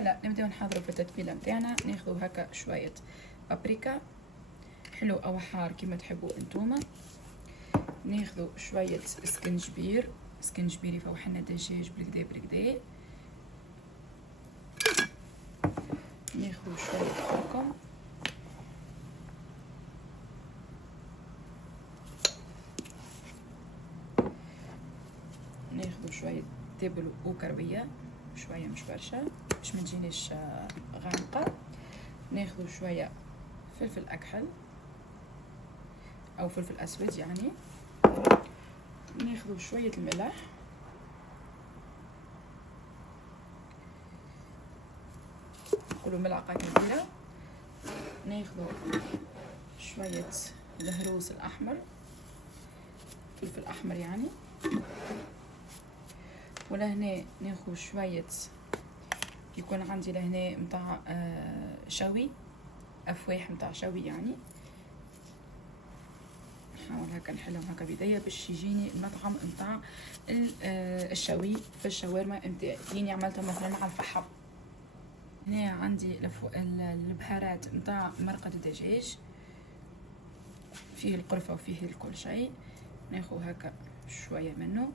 لا نبداو نحضروا في التتبيله نتاعنا. ناخذ هكا شويه بابريكا حلو او حار كيما تحبوا انتوما. ناخذ شويه سكنجبير يفوح لنا دجاج بالكدا بالكدا. ناخذ شويه كركم، ناخذ شويه تبل وكربيه شويه مش برشا باش ما تجينيش غامقه. ناخذ شويه فلفل اكحل او فلفل اسود يعني. ناخذ شويه الملح، نقولوا ملعقه كبيره. ناخذ شويه الهروس الاحمر، فلفل احمر يعني. ولهنا ناخذ شويه يكون عندي لهنا متاع شوي، افواح متاع شوي يعني. نحاول هكا نحلهم هكا بيديا باش يجيني المطعم متاع الشوي في الشاورما متاعي. يجيني عملتها مثلا على الفحم. هنا عندي البهارات متاع مرقه الدجاج، فيه القرفه وفيه الكل شيء. ناخذ هكا شويه منه،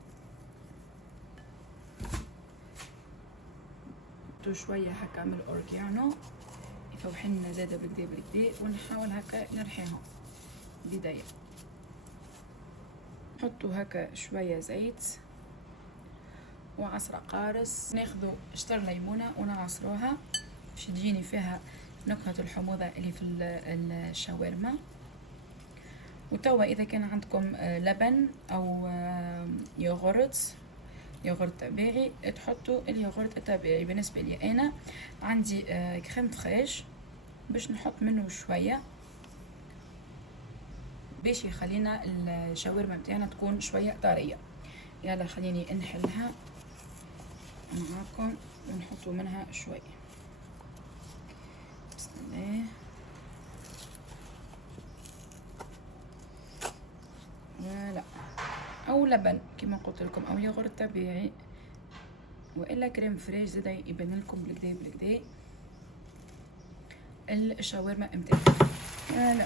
شويه هكا من الاورجانو يفوح لنا زاده بالكدا بالكدا. ونحاول هكا نرحيهم بدايه. نحطوا هكا شويه زيت وعصره قارص. ناخذوا شطر ليمونه ونعصروها باش تجيني فيها نكهه الحموضه اللي في الشاورما. وتوا اذا كان عندكم لبن او يوغورت طبيعي تحطوا اليوغورت الطبيعي. بالنسبه لي انا عندي كريم فريش باش نحط منه شويه باش يخلينا الشاورما بتاعنا تكون شويه طريه. يلا خليني نحلها معاكم ونحطوا منها شويه. بسم الله. ولا او لبن كما قلت لكم او يogurt طبيعي والا كريم فريش زاده يبان لكم بالكدا بالكدا الشاورما نتاعي. لا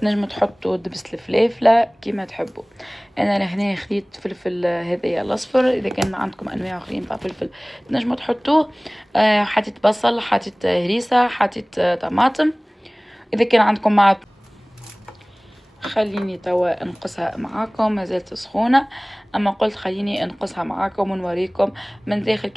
تنجموا تحطوا دبس الفلافله كيما تحبوا. انا لهنا خديت فلفل هذايا الاصفر. اذا كان عندكم انواع اخرين تاع فلفل تنجموا تحطوه. حطيت بصل، حطيت هريسه، حطيت طماطم. اذا كان عندكم مع خليني توا انقصها معاكم، مازالت سخونه اما قلت خليني انقصها معاكم ونوريكم من داخل